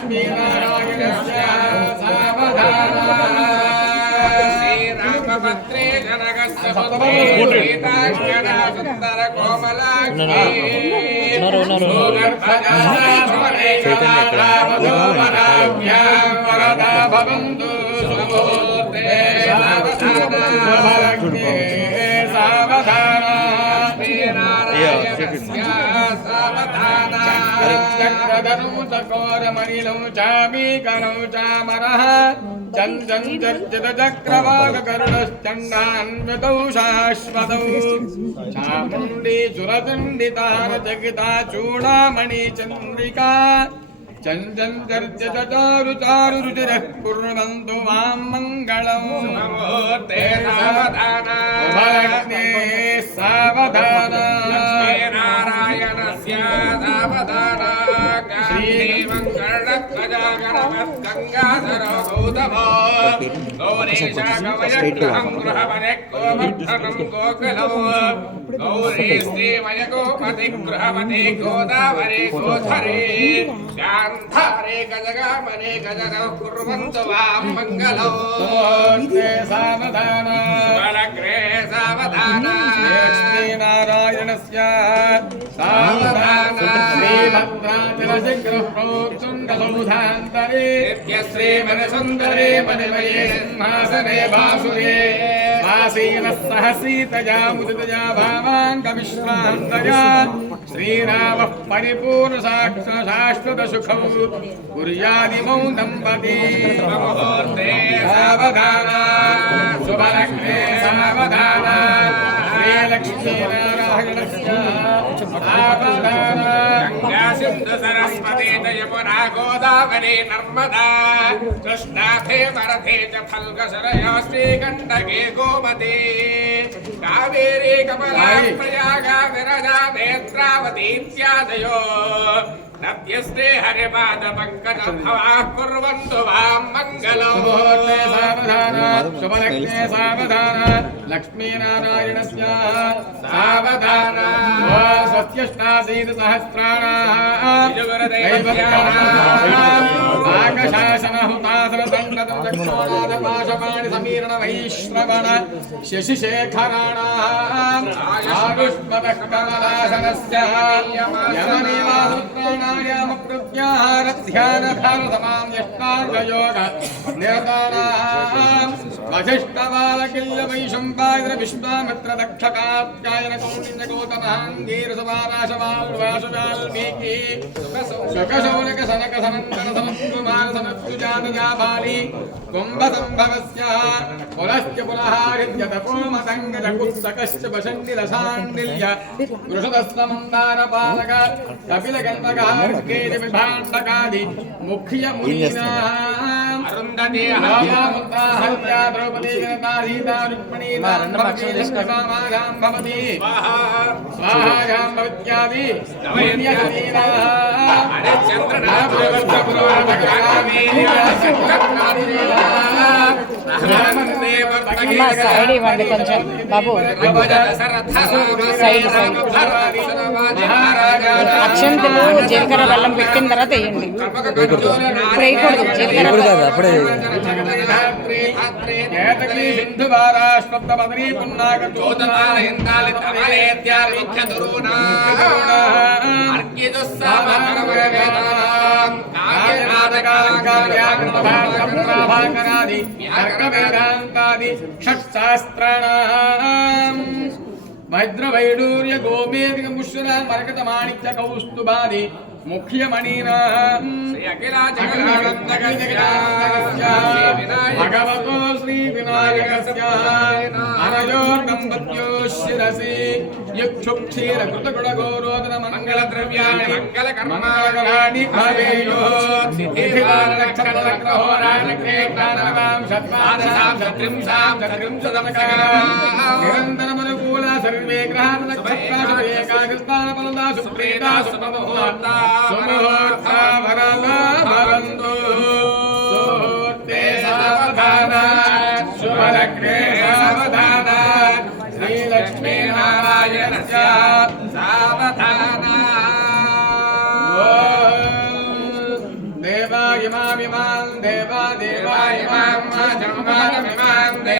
लक्ष्मीनारायणस्य सावधाना श्रीरामभद्रे जनकस्य पुत्रे सीताङ्गना सुन्दर कोमलाक्षी वरदा भवन्तु सुमुहूर्ते सावधाना श्रीनारायणस्य सावधाना चक्रधनुतकोरमणिलौ चामीकरौ चामरः चन्दं चर्चित चक्रवाकरुणश्चण्डान्वितौ शाश्वतौ चामुण्डी सुरचण्डितारचकिता चूडामणि चन्द्रिका चन्दं चर्चित चारु चारु रुचिरः कुर्वन्तु मां मङ्गलम् मुहूर्ते सावधाना सावधाना लक्ष्मीनारायणस्य सावधाना श्रीमङ्गलध्वजागणमद्गङ्गाधरो गौतमो गौरीशाकवयग्रहं गृहवने गोवर्धनं गोकुलौ गौरी श्रीमयगोपति गृहवने गोदावरे गोधरे शान्धारे गजगामने गजनौ कुर्वन्तु वां मङ्गलौ सावधाना बलग्रे सावधाना लक्ष्मीनारायणस्य सावधाना श्रीभद्राचलशिखरप्रोत्तुङ्गसौधान्तरे नित्यश्रीमनसुन्दरे मणिमये सिंहासने वासुरे आसीनः सह सीतया मुदितया भावाङ्गविश्रान्तया श्रीरामः परिपूर्णशाश्वतसुखौ कुर्यादिमौ दम्पती मुहूर्ते सावधाना शुभलग्ने सावधाना श्रीलक्ष्मीनारायणस्य सावधाना गंगा सिंधु सरस्वती यमुना गोदावरी नर्मदा कृष्णा भरते च फल्गुसरयो श्रीगण्डकी गोमती कावेरी कमला प्रयागा विरजा नेत्रावती इत्यादयो नद्यस्ते हरिपाद पंकज भवाः कुर्वन्तु वां मङ्गलम् सावधाना शुभलग्ने सावधाना लक्ष्मीनारायणस्य सावधाना स्वस्त्यष्टाशीति सहस्राणाः आकाशासनहुतासनदण्डदण्डपाशपाणि समीरण वैश्रवण शशिशेखराणाम् आयुष्मतः कमलासनस्य यमनिवासुत्राणायामप्रत्याहारध्यानभारतमां यष्टार्गयोग निरतानाम् वसिष्ठबालकिल्य वैशम्पायन विश्वामित्र दक्षकात्यायन कौण्डिन्य गौतमहाङ्गीरसमाराशवाल्वासुवाल्मीकि शुकशौनक सनक सनन्दन सनत्कुमार सनत्सुजातजाबाली कुम्भसम्भवस्य पुलश्च पुलहारित्य तपोमतङ्गजकुत्सकश्च वशण्डिलशाण्डिल्य वृषदस्वमन्दारपालक कपिलगन्धकार्केज विभाण्डकादि मुख्यमुनीनाम् अरुन्धती हल्या द्रौपदी जनता सीता रुक्मिणी नारन्दभक्षिष्टकामायां भवति स्वाहायां भवत्यादि సైడ్ ఇవ్వండి కొంచెం బాబు సైడ్ సైడ్ అక్షంతలు జీలకర్ర బెల్లం పెట్టిన తర్వాత వేయండి వేయకూడదు జీలకర్ర అప్పుడే भद्रवैडूर्य गोमेधिक मुश्रा मरकत माणिक्य कौस्तुभादि मुख्यमणीनां भगवतो श्री विनायकस्य अनयो दम्पत्यो शिरसि यक्षुक्षीर कृतगुणगौरोदन मङ्गलद्रव्याणि मङ्गलकर्माणि भवेयो सिद्धिदानक्षत्रहोरानक्षेत्रानवां शत्वादशां शत्रिंशां निरन्तरमनुकूल सर्वे ग्रहान् नक्षत्राशेकाकृष्टानफलदा सुप्रीता सुममुहूर्ता सुमुहूर्ता वरदा भवन्तु सुमुहूर्ते सावधाना शुभलग्ने सावधाना श्रीलक्ष्मीनारायणस्य सावधाना देवाय ఇమామిమాం దేవా దేవా ఇమాం జన్మానమిమాం